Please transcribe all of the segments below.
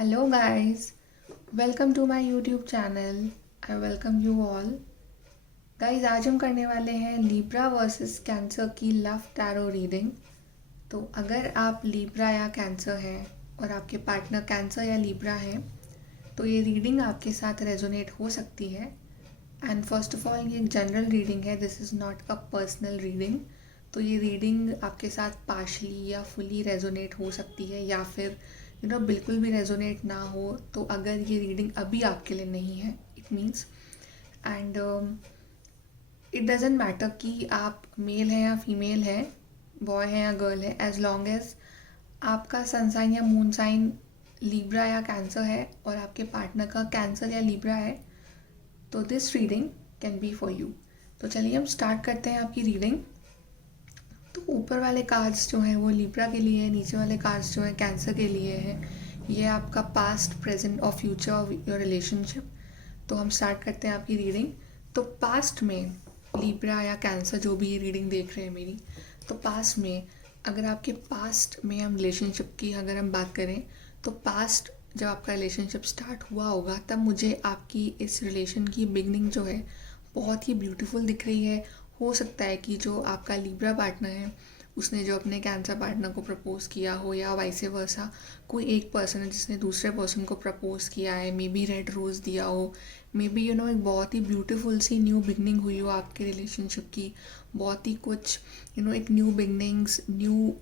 Hello guys, welcome to my YouTube channel. I welcome you all. Guys आज हम करने वाले हैं लिब्रा वर्सेस कैंसर की लव टैरो रीडिंग। तो अगर आप लिब्रा या कैंसर हैं और आपके पार्टनर कैंसर या लिब्रा हैं तो ये रीडिंग आपके साथ रेजोनेट हो सकती है। एंड फर्स्ट ऑफ ऑल ये एक जनरल रीडिंग है, this is not a personal reading. तो ये रीडिंग आपके साथ पार्शली या फुली रेजोनेट हो सकती है या फिर बिल्कुल भी रेजोनेट ना हो। तो अगर ये रीडिंग अभी आपके लिए नहीं है it means and it doesn't matter कि आप मेल हैं या फीमेल हैं, बॉय हैं या गर्ल है, एज लॉन्ग एज आपका सन साइन या मून साइन लिब्रा या कैंसर है और आपके पार्टनर का कैंसर या लिब्रा है तो this reading can be for you. तो चलिए हम स्टार्ट करते हैं आपकी रीडिंग। तो ऊपर वाले कार्ड्स जो हैं वो लिब्रा के लिए है, नीचे वाले कार्ड्स जो हैं कैंसर के लिए है। ये आपका पास्ट, प्रेजेंट और फ्यूचर ऑफ योर रिलेशनशिप। तो हम स्टार्ट करते हैं आपकी रीडिंग। तो पास्ट में लिब्रा या कैंसर जो भी ये रीडिंग देख रहे हैं मेरी, तो पास्ट में अगर आपके पास्ट में हम रिलेशनशिप की अगर हम बात करें तो पास्ट जब आपका रिलेशनशिप स्टार्ट हुआ होगा तब मुझे आपकी इस रिलेशन की बिगनिंग जो है बहुत ही ब्यूटीफुल दिख रही है। हो सकता है कि जो आपका लिब्रा पार्टनर है उसने जो अपने कैंसर पार्टनर को प्रपोज किया हो या वाइसे वर्सा कोई एक पर्सन है जिसने दूसरे पर्सन को प्रपोज किया है, मे बी रेड रोज़ दिया हो, मे बी एक बहुत ही ब्यूटीफुल सी न्यू बिगनिंग हुई हो आपके रिलेशनशिप की। बहुत ही कुछ एक new beginnings, new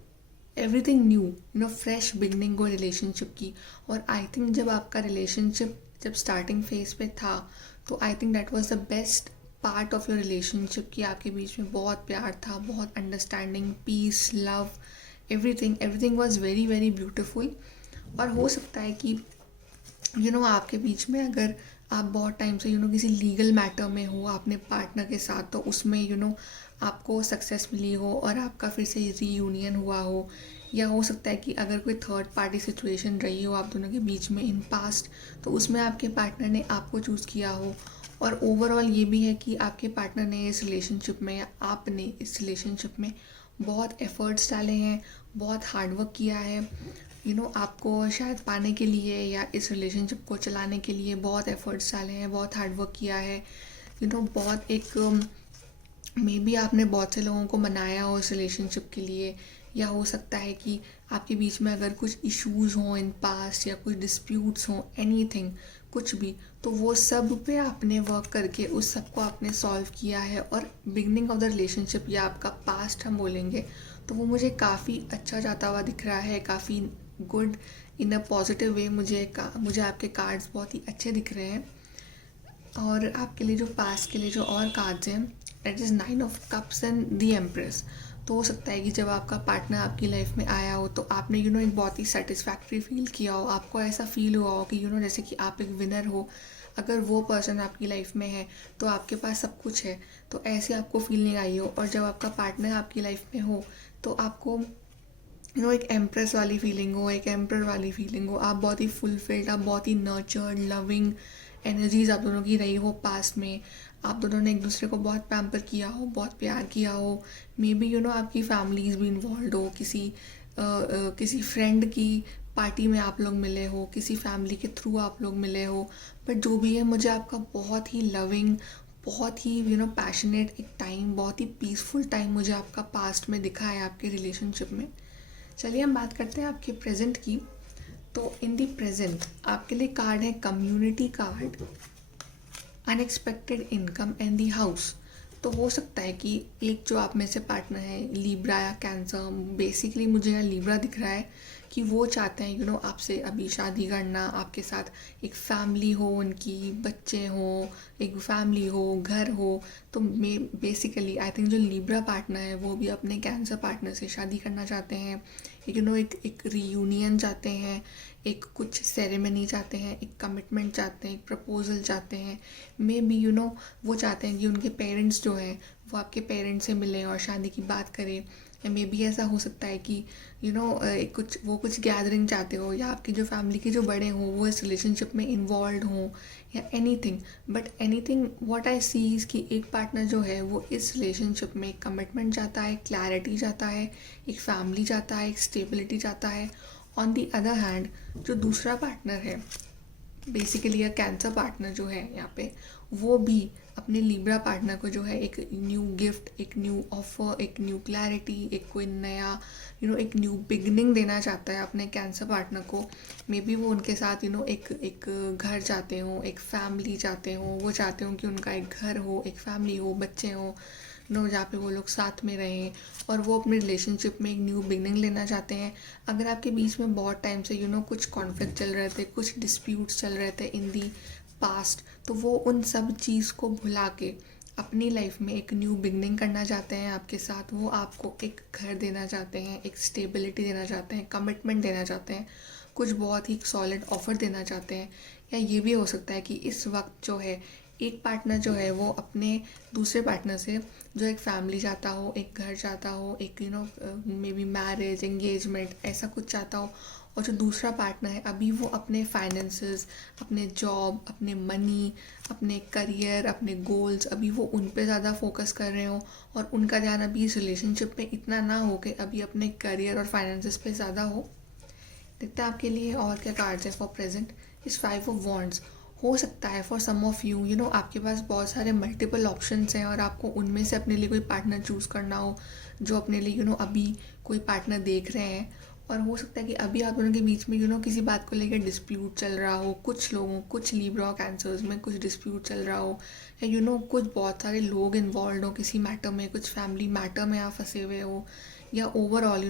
everything new fresh beginning हो रिलेशनशिप की। और आई थिंक जब आपका रिलेशनशिप जब स्टार्टिंग फेज पे था तो I think that was the best part of your relationship कि आपके बीच में बहुत प्यार था, बहुत understanding, peace, love, everything everything was very very beautiful. और हो सकता है कि आपके बीच में अगर आप बहुत टाइम से किसी लीगल मैटर में हो आपने पार्टनर के साथ तो उसमें आपको सक्सेस मिली हो और आपका फिर से रीयूनियन हुआ हो, या हो सकता है कि अगर कोई थर्ड पार्टी सिचुएशन रही हो आप दोनों के बीच में इन पास्ट तो उसमें आपके पार्टनर ने आपको चूज़ किया हो। और ओवरऑल ये भी है कि आपके पार्टनर ने इस रिलेशनशिप में या आपने इस रिलेशनशिप में बहुत एफर्ट्स डाले हैं, बहुत हार्डवर्क किया है। आपको शायद पाने के लिए या इस रिलेशनशिप को चलाने के लिए बहुत एफर्ट्स डाले हैं, बहुत हार्डवर्क किया है। बहुत एक मे बी आपने बहुत से लोगों को मनाया हो इस रिलेशनशिप के लिए, या हो सकता है कि आपके बीच में अगर कुछ इश्यूज़ हों इन पास्ट या कुछ डिस्प्यूट्स हों, एनीथिंग कुछ भी, तो वो सब पे आपने वर्क करके उस सब को आपने सॉल्व किया है। और बिगनिंग ऑफ द रिलेशनशिप या आपका पास्ट हम बोलेंगे तो वो मुझे काफ़ी अच्छा जाता हुआ दिख रहा है, काफ़ी good in a positive way. मुझे आपके कार्ड्स बहुत ही अच्छे दिख रहे हैं। और आपके लिए जो पास्ट के लिए जो और कार्ड्स हैं that is 9 of cups and the empress. तो हो सकता है कि जब आपका पार्टनर आपकी लाइफ में आया हो तो आपने एक बहुत ही सेटिस्फैक्ट्री फील किया हो, आपको ऐसा फील हुआ हो कि जैसे कि आप एक विनर हो। अगर वो पर्सन आपकी लाइफ में है तो आपके पास सब कुछ है, तो ऐसे आपको फीलिंग आई हो। और जब आपका पार्टनर आपकी लाइफ में हो तो आपको एक एम्प्रेस वाली फीलिंग हो, एक एम्पर वाली फीलिंग हो, आप बहुत ही फुलफिल्ड, आप बहुत ही नर्चर्ड, लविंग एनर्जीज आप दोनों की रही हो पास्ट में। आप दोनों ने एक दूसरे को बहुत पैम्पर किया हो, बहुत प्यार किया हो। मे बी आपकी फैमिलीज भी इन्वॉल्व हो, किसी फ्रेंड की पार्टी में आप लोग मिले हो, किसी फैमिली के थ्रू आप लोग मिले हो। बट जो भी है मुझे आपका बहुत ही लविंग, बहुत ही पैशनेट एक टाइम, बहुत ही पीसफुल टाइम मुझे आपका पास्ट में दिखा है आपके रिलेशनशिप में। चलिए हम बात करते हैं आपके प्रेजेंट की। तो इन दी प्रेजेंट आपके लिए कार्ड है community card, unexpected income and the house. तो हो सकता है कि एक जो आप में से पार्टनर है लिब्रा या कैंसर, बेसिकली मुझे यहाँ लिब्रा दिख रहा है कि वो चाहते हैं आपसे अभी शादी करना, आपके साथ एक फैमिली हो, उनकी बच्चे हों, एक फैमिली हो, घर हो। तो मैं बेसिकली आई थिंक जो लिब्रा पार्टनर है वो भी अपने कैंसर पार्टनर से शादी करना चाहते हैं। एक रीयूनियन चाहते हैं, एक कुछ सेरेमनी चाहते हैं, एक कमिटमेंट चाहते हैं, एक प्रपोजल चाहते हैं। मे बी वो चाहते हैं कि उनके पेरेंट्स जो हैं वो आपके पेरेंट्स से मिलें और शादी की बात करें। या मे बी ऐसा हो सकता है कि कुछ गैदरिंग चाहते हो, या आपकी जो फैमिली के जो बड़े हों वो इस रिलेशनशिप में इन्वॉल्व हों, या anything. But anything what I see is कि एक पार्टनर जो है वो इस रिलेशनशिप में एक कमिटमेंट चाहता है, क्लैरिटी चाहता है, एक फैमिली चाहता है, एक स्टेबिलिटी चाहता है। ऑन दी अदर हैंड जो दूसरा पार्टनर है, बेसिकली अ कैंसर पार्टनर जो है यहाँ पे, वो भी अपने लिब्रा पार्टनर को जो है एक न्यू गिफ्ट, एक न्यू ऑफर, एक न्यू क्लैरिटी, एक कोई नया एक न्यू बिगनिंग देना चाहता है अपने कैंसर पार्टनर को। मे बी वो उनके साथ एक घर चाहते हो, एक फैमिली चाहते हो, वो चाहते हो कि उनका एक घर हो, एक फैमिली हो, बच्चे हो, जहाँ पे वो लोग साथ में रहें, और वो अपने रिलेशनशिप में एक न्यू बिगनिंग लेना चाहते हैं। अगर आपके बीच में बहुत टाइम से कुछ कॉन्फ्लिक्ट चल रहे थे, कुछ डिस्प्यूट्स चल रहे थे इन दी पास्ट, तो वो उन सब चीज़ को भुला के अपनी लाइफ में एक न्यू बिगनिंग करना चाहते हैं आपके साथ। वो आपको एक घर देना चाहते हैं, एक स्टेबिलिटी देना चाहते हैं, कमिटमेंट देना चाहते हैं, कुछ बहुत ही सॉलिड ऑफर देना चाहते हैं। या ये भी हो सकता है कि इस वक्त जो है एक पार्टनर जो है वो अपने दूसरे पार्टनर से जो एक फैमिली चाहता हो, एक घर चाहता हो, एक मे बी मैरिज, एंगेजमेंट, ऐसा कुछ चाहता हो, और जो दूसरा पार्टनर है अभी वो अपने फाइनेंसेस, अपने जॉब, अपने मनी, अपने करियर, अपने गोल्स, अभी वो उन पे ज़्यादा फोकस कर रहे हो, और उनका ध्यान अभी इस रिलेशनशिप पे इतना ना हो कि अभी अपने करियर और फाइनेंसेस पे ज़्यादा हो। देखते हैं आपके लिए और क्या कार्ड्स है फॉर प्रेजेंट। इस 5 ऑफ वॉन्ड्स हो सकता है फॉर सम ऑफ यू आपके पास बहुत सारे मल्टीपल ऑप्शंस हैं, और आपको उनमें से अपने लिए कोई पार्टनर चूज़ करना हो, जो अपने लिए अभी कोई पार्टनर देख रहे हैं। और हो सकता है कि अभी आप दोनों के बीच में किसी बात को लेकर डिस्प्यूट चल रहा हो, कुछ लोगों, कुछ लिब्रा कैंसर्स में कुछ डिस्प्यूट चल रहा हो, या कुछ बहुत सारे लोग इन्वॉल्व हो किसी मैटर में, कुछ फैमिली मैटर में आप फंसे हुए हो, या ओवरऑल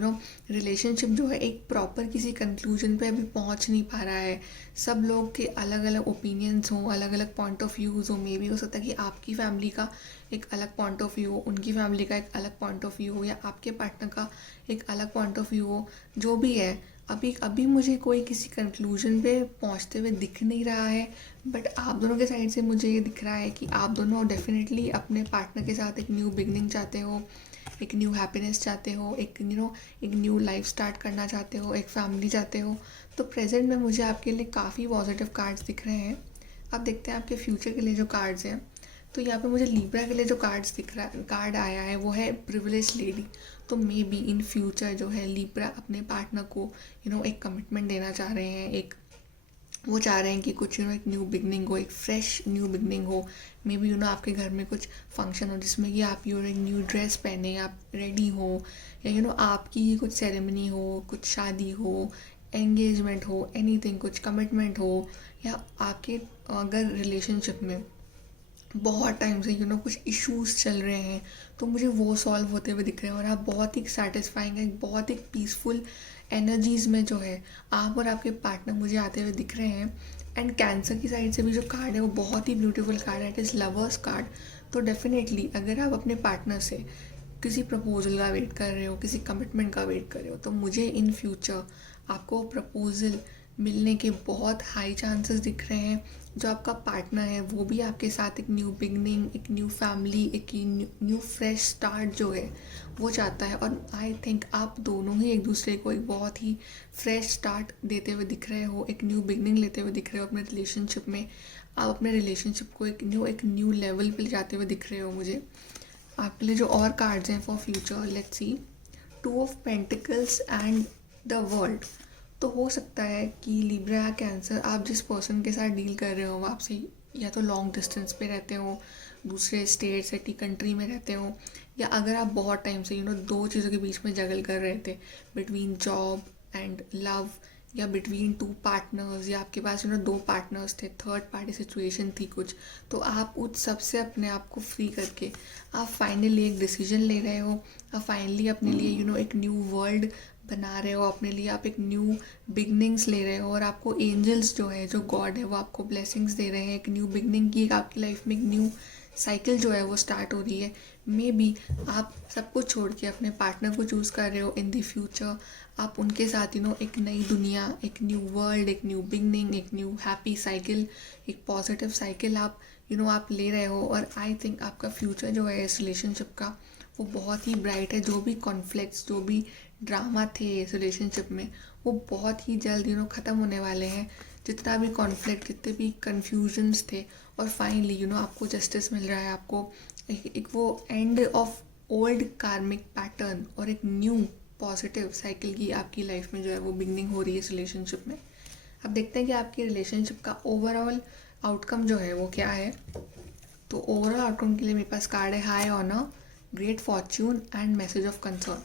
रिलेशनशिप जो है एक प्रॉपर किसी कंक्लूजन पे अभी पहुंच नहीं पा रहा है। सब लोग के अलग अलग ओपिनियंस हों, अलग अलग पॉइंट ऑफ व्यूज़ हो। मे भी हो सकता है कि आपकी फैमिली का एक अलग पॉइंट ऑफ व्यू हो, उनकी फैमिली का एक अलग पॉइंट ऑफ व्यू हो, या आपके पार्टनर का एक अलग पॉइंट ऑफ व्यू हो। जो भी है, अभी अभी मुझे कोई किसी कंक्लूजन पे पहुंचते हुए दिख नहीं रहा है, बट आप दोनों के साइड से मुझे ये दिख रहा है कि आप दोनों डेफिनेटली अपने पार्टनर के साथ एक न्यू बिगनिंग चाहते हो, एक न्यू हैप्पीनेस चाहते हो, एक एक न्यू लाइफ स्टार्ट करना चाहते हो, एक फैमिली चाहते हो। तो प्रेजेंट में मुझे आपके लिए काफ़ी पॉजिटिव कार्ड्स दिख रहे हैं। अब देखते हैं आपके फ्यूचर के लिए जो कार्ड्स हैं। तो यहाँ पे मुझे लिब्रा के लिए जो कार्ड आया है वो है प्रिविलेज लेडी। तो मे बी इन फ्यूचर जो है लिब्रा अपने पार्टनर को एक कमिटमेंट देना चाह रहे हैं, एक वो चाह रहे हैं कि कुछ एक न्यू बिगनिंग हो, एक फ्रेश न्यू बिगनिंग हो। मे बी आपके घर में कुछ फंक्शन हो जिसमें कि आप एक न्यू ड्रेस पहने, आप रेडी हो, या आपकी ही कुछ सेरेमनी हो, कुछ शादी हो, एंगेजमेंट हो, एनीथिंग, कुछ कमिटमेंट हो, या आपके अगर रिलेशनशिप में बहुत टाइम से कुछ इश्यूज चल रहे हैं, तो मुझे वो सॉल्व होते हुए दिख रहे हैं, और आप बहुत ही सेटिस्फाइंग है, बहुत ही पीसफुल एनर्जीज़ में जो है आप और आपके पार्टनर मुझे आते हुए दिख रहे हैं। एंड कैंसर की साइड से भी जो कार्ड है वो बहुत ही ब्यूटीफुल कार्ड है, इट इज़ लवर्स कार्ड। तो डेफिनेटली अगर आप अपने पार्टनर से किसी प्रपोजल का वेट कर रहे हो, किसी कमिटमेंट का वेट कर रहे हो, तो मुझे इन फ्यूचर आपको प्रपोजल मिलने के बहुत हाई चांसेस दिख रहे हैं। जो आपका पार्टनर है वो भी आपके साथ एक न्यू बिगनिंग, एक न्यू फैमिली, एक न्यू फ्रेश स्टार्ट जो है वो चाहता है। और आई थिंक आप दोनों ही एक दूसरे को एक बहुत ही फ्रेश स्टार्ट देते हुए दिख रहे हो, एक न्यू बिगनिंग लेते हुए दिख रहे हो अपने रिलेशनशिप में। आप अपने रिलेशनशिप को एक न्यू लेवल पे ले जाते हुए दिख रहे हो मुझे। आपके लिए जो और कार्ड्स हैं for future, let's see, 2 of pentacles and the world. तो हो सकता है कि लिब्रा या कैंसर, आप जिस पर्सन के साथ डील कर रहे हो वो आपसे या तो लॉन्ग डिस्टेंस पे रहते हो, दूसरे स्टेट सिटी कंट्री में रहते हो, या अगर आप बहुत टाइम से दो चीज़ों के बीच में जगल कर रहे थे, बिटवीन जॉब एंड लव, या बिटवीन 2 पार्टनर्स, या आपके पास 2 पार्टनर्स थे, थर्ड पार्टी सिचुएशन थी कुछ, तो आप उस सबसे अपने आप को फ्री करके आप फाइनली एक डिसीजन ले रहे हो। आप फाइनली अपने लिए एक न्यू वर्ल्ड बना रहे हो, अपने लिए आप एक न्यू बिगनिंग्स ले रहे हो, और आपको एंजल्स जो है, जो गॉड है, वो आपको ब्लेसिंग्स दे रहे हैं एक न्यू बिगनिंग की। आपकी लाइफ में एक न्यू साइकिल जो है वो स्टार्ट हो रही है। मे बी आप सब कुछ छोड़ के अपने पार्टनर को चूज़ कर रहे हो इन द फ्यूचर। आप उनके साथ एक नई दुनिया, एक न्यू वर्ल्ड, एक न्यू बिगनिंग, एक न्यू हैप्पी साइकिल, एक पॉजिटिव साइकिल आप आप ले रहे हो। और आई थिंक आपका फ्यूचर जो है इस रिलेशनशिप का वो बहुत ही ब्राइट है। जो भी कॉन्फ्लिक्ट्स, जो भी ड्रामा थे इस रिलेशनशिप में, वो बहुत ही जल्द ख़त्म होने वाले हैं। जितना भी कॉन्फ्लिक्ट, जितने भी कन्फ्यूजन्स थे, और फाइनली आपको जस्टिस मिल रहा है, आपको एक वो एंड ऑफ ओल्ड कार्मिक पैटर्न और एक न्यू पॉजिटिव साइकिल की आपकी लाइफ में जो है वो बिगनिंग हो रही है इस रिलेशनशिप में। अब देखते हैं कि आपकी रिलेशनशिप का ओवरऑल आउटकम जो है वो क्या है। तो ओवरऑल आउटकम के लिए मेरे पास कार्ड है high honour, great fortune and message of concern.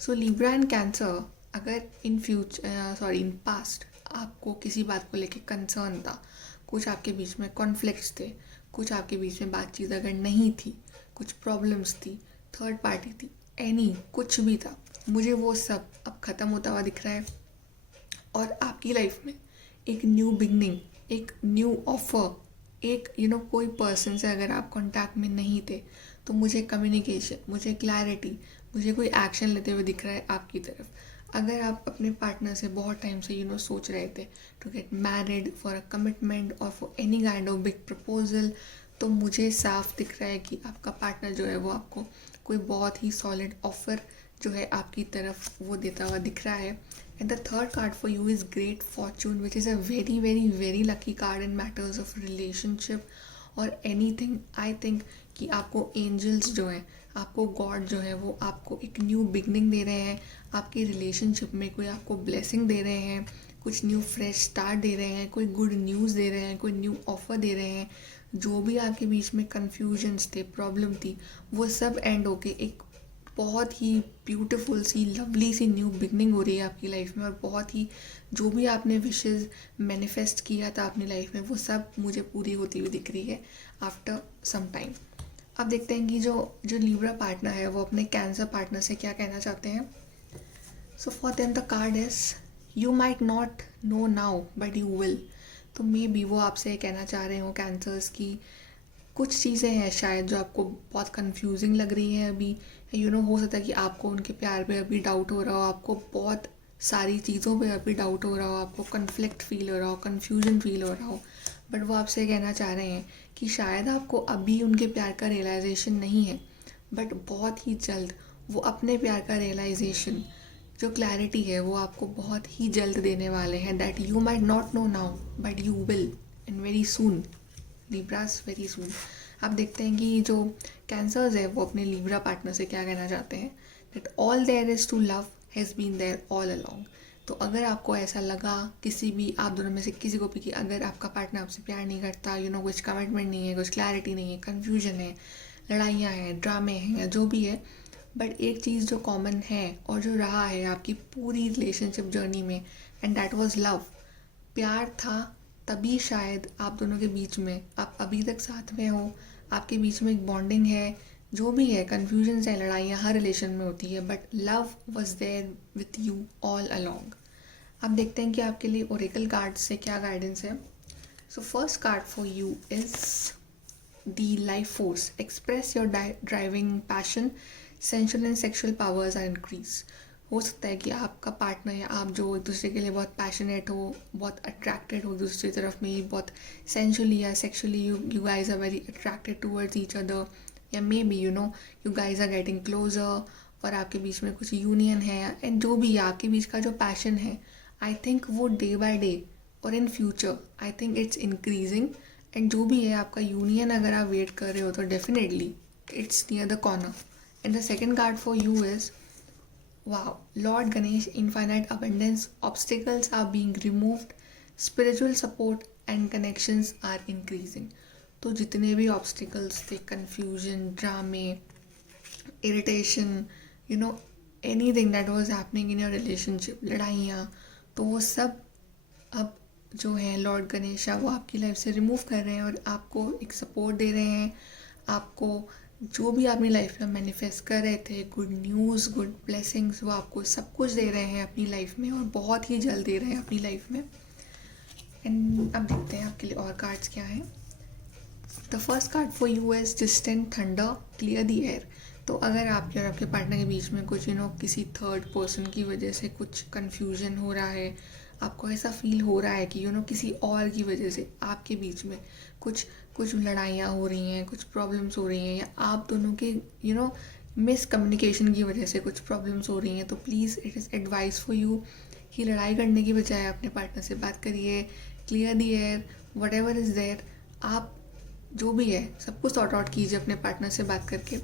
So Libra and Cancer, अगर इन पास्ट आपको किसी बात को लेके कंसर्न था, कुछ आपके बीच में कॉन्फ्लिक्ट्स थे, कुछ आपके बीच में बातचीत अगर नहीं थी, कुछ प्रॉब्लम्स थी, थर्ड पार्टी थी, कुछ भी था, मुझे वो सब अब ख़त्म होता हुआ दिख रहा है। और आपकी लाइफ में एक न्यू बिगनिंग, एक न्यू ऑफर, एक कोई पर्सन से अगर आप कांटेक्ट में नहीं थे तो मुझे कम्युनिकेशन, मुझे क्लैरिटी, मुझे कोई एक्शन लेते हुए दिख रहा है आपकी तरफ। अगर आप अपने पार्टनर से बहुत टाइम से सोच रहे थे to get married, for a commitment और for any kind of big proposal, तो मुझे साफ दिख रहा है कि आपका पार्टनर जो है वो आपको कोई बहुत ही सॉलिड ऑफर जो है आपकी तरफ वो देता हुआ दिख रहा है। And the third card for you is great Fortune, which is a very very very lucky card in matters of relationship और एनीथिंग। आई थिंक कि आपको एंजल्स जो हैं, आपको गॉड जो है वो आपको एक न्यू बिगनिंग दे रहे हैं, आपके रिलेशनशिप में कोई आपको ब्लेसिंग दे रहे हैं, कुछ न्यू फ्रेश स्टार्ट दे रहे हैं, कोई गुड न्यूज़ दे रहे हैं, कोई न्यू ऑफर दे रहे हैं। जो भी आपके बीच में कन्फ्यूजन्स थे, प्रॉब्लम थी, वो सब एंड होके एक बहुत ही ब्यूटीफुल सी लवली सी न्यू बिगनिंग हो रही है आपकी लाइफ में। और बहुत ही जो भी आपने विशेज़ मैनिफेस्ट किया था अपनी लाइफ में वो सब मुझे पूरी होती हुई दिख रही है आफ्टर सम टाइम। अब देखते हैं कि जो लिब्रा पार्टनर है वो अपने कैंसर पार्टनर से क्या कहना चाहते हैं। So for them the card is you might not know now but you will. तो मे बी वो आपसे कहना चाह रहे हो कैंसर्स की कुछ चीज़ें हैं शायद जो आपको बहुत कंफ्यूजिंग लग रही हैं अभी। हो सकता है कि आपको उनके प्यार पे अभी डाउट हो रहा हो, आपको बहुत सारी चीज़ों पे अभी डाउट हो रहा हो, आपको कन्फ्लिक्ट फील हो रहा हो, कन्फ्यूजन फील हो रहा हो। बट वो आपसे कहना चाह रहे हैं कि शायद आपको अभी उनके प्यार का रियलाइजेशन नहीं है, बट बहुत ही जल्द वो अपने प्यार का रियलाइजेशन, जो क्लैरिटी है वो आपको बहुत ही जल्द देने वाले हैं। That you might not know now but you will and very soon, Libras very soon. आप देखते हैं कि जो कैंसर्स है वो अपने लिब्रा पार्टनर से क्या कहना चाहते हैं। That all there is to love has been there all along. तो अगर आपको ऐसा लगा किसी भी आप दोनों में से किसी को भी कि अगर आपका पार्टनर आपसे प्यार नहीं करता, कुछ कमिटमेंट नहीं है, कुछ क्लैरिटी नहीं है, कन्फ्यूजन है, लड़ाइयाँ हैं, ड्रामे हैं या जो भी है, बट एक चीज़ जो कॉमन है और जो रहा है आपकी पूरी रिलेशनशिप जर्नी में, एंड दैट वाज लव। प्यार था तभी शायद आप दोनों के बीच में आप अभी तक साथ में हो, आपके बीच में एक बॉन्डिंग है। जो भी है, कन्फ्यूजन है, लड़ाइयाँ हर रिलेशन में होती है, but love was there with you all along. अब देखते हैं कि आपके लिए ओरेकल कार्ड से क्या गाइडेंस है। So first card for you is the life force, express your driving passion, sensual and sexual powers are increase. हो सकता है कि आपका पार्टनर या आप जो एक दूसरे के लिए बहुत पैशनेट हो, बहुत अट्रैक्टेड हो दूसरी तरफ में, बहुत सेंशुअली या sexually you guys are very attracted towards each other, या maybe you guys are getting closer और आपके बीच में कुछ यूनियन है। एंड जो भी है आपके बीच का जो पैशन है, आई थिंक वो डे बाय डे और in future I think it's increasing. And जो भी है आपका यूनियन अगर आप वेट कर रहे हो तो definitely it's near the corner. And the second card for you is wow, Lord Ganesh, infinite abundance, obstacles are being removed, spiritual support and connections are increasing. तो जितने भी obstacles थे, confusion, ड्रामे, irritation, anything that was happening in your relationship, लड़ाइयाँ, तो वो सब अब जो है लॉर्ड गणेशा वो आपकी लाइफ से रिमूव कर रहे हैं और आपको एक सपोर्ट दे रहे हैं। आपको जो भी अपनी लाइफ में मैनिफेस्ट कर रहे थे, गुड न्यूज़, गुड ब्लेसिंग्स, वो आपको सब कुछ दे रहे हैं अपनी लाइफ में और बहुत ही जल्द दे रहे हैं अपनी लाइफ में। एंड अब देखते हैं आपके लिए और कार्ड्स क्या हैं। The first card for you is distant thunder, clear the air. तो अगर आपके और आपके पार्टनर के बीच में कुछ किसी थर्ड पर्सन की वजह से कुछ कन्फ्यूजन हो रहा है, आपको ऐसा फील हो रहा है कि किसी और की वजह से आपके बीच में कुछ लड़ाइयाँ हो रही हैं, कुछ प्रॉब्लम्स हो रही हैं, या आप दोनों के मिसकम्युनिकेशन की वजह से कुछ प्रॉब्लम्स हो रही हैं, तो please it is advice for you कि लड़ाई करने की बजाय अपने पार्टनर से बात करिए, clear the air, whatever is there, आप जो भी है सब कुछ सॉर्ट आउट कीजिए अपने पार्टनर से बात करके।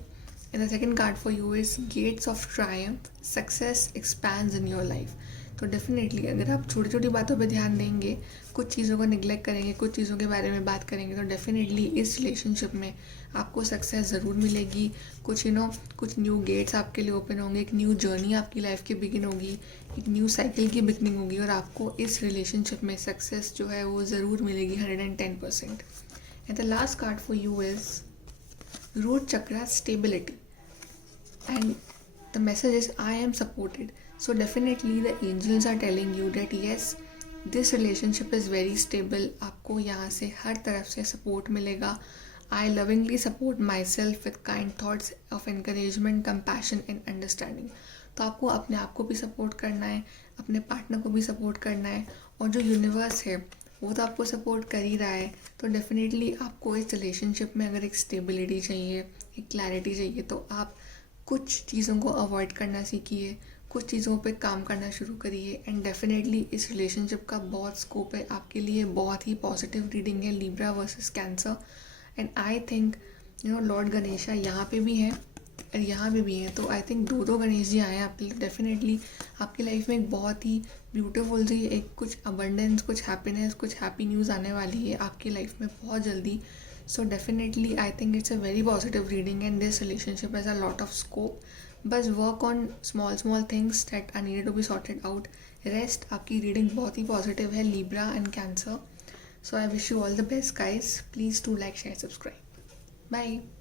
And the second card for you is Gates of Triumph. Success expands in your life. तो डेफिनेटली अगर आप छोटी छोटी बातों पे ध्यान देंगे, कुछ चीज़ों को निगलेक्ट करेंगे, कुछ चीज़ों के बारे में बात करेंगे, तो डेफिनेटली इस रिलेशनशिप में आपको सक्सेस ज़रूर मिलेगी. कुछ कुछ न्यू गेट्स आपके लिए ओपन होंगे, एक न्यू जर्नी आपकी लाइफ की बिगिन होगी, एक न्यू साइकिल की बिगनिंग होगी और आपको इस रिलेशनशिप में सक्सेस जो है वो ज़रूर मिलेगी 110%. And the last card for you is root chakra stability. And the message is I am supported. So definitely the angels are telling you that yes, this relationship is very stable. आपको यहाँ से हर तरफ से support मिलेगा. I lovingly support myself with kind thoughts of encouragement, compassion and understanding. तो आपको अपने आप को भी सपोर्ट करना है, अपने पार्टनर को भी सपोर्ट करना है, और जो यूनिवर्स है वो तो आपको सपोर्ट कर ही रहा है. तो डेफिनेटली आपको इस रिलेशनशिप में अगर एक स्टेबिलिटी चाहिए, एक क्लैरिटी चाहिए, तो आप कुछ चीज़ों को अवॉइड करना सीखिए, कुछ चीज़ों पे काम करना शुरू करिए. एंड डेफिनेटली इस रिलेशनशिप का बहुत स्कोप है आपके लिए. बहुत ही पॉजिटिव रीडिंग है Libra versus cancer. And I think Lord Ganesha यहाँ पे भी हैं और यहाँ पे भी हैं. तो आई थिंक दो गणेश जी आए हैं आपके लिए. डेफिनेटली आपकी लाइफ में एक बहुत ही ब्यूटीफुल सी एक कुछ अबंडेंस, कुछ हैप्पीनेस, कुछ हैप्पी न्यूज़ आने वाली है आपकी लाइफ में बहुत जल्दी. So definitely I think it's a very positive reading and this relationship has a lot of scope. बस work on small things that are needed to be sorted out. Rest आपकी reading बहुत ही positive है Libra and Cancer. So I wish you all the best guys. Please do like, share, subscribe. Bye.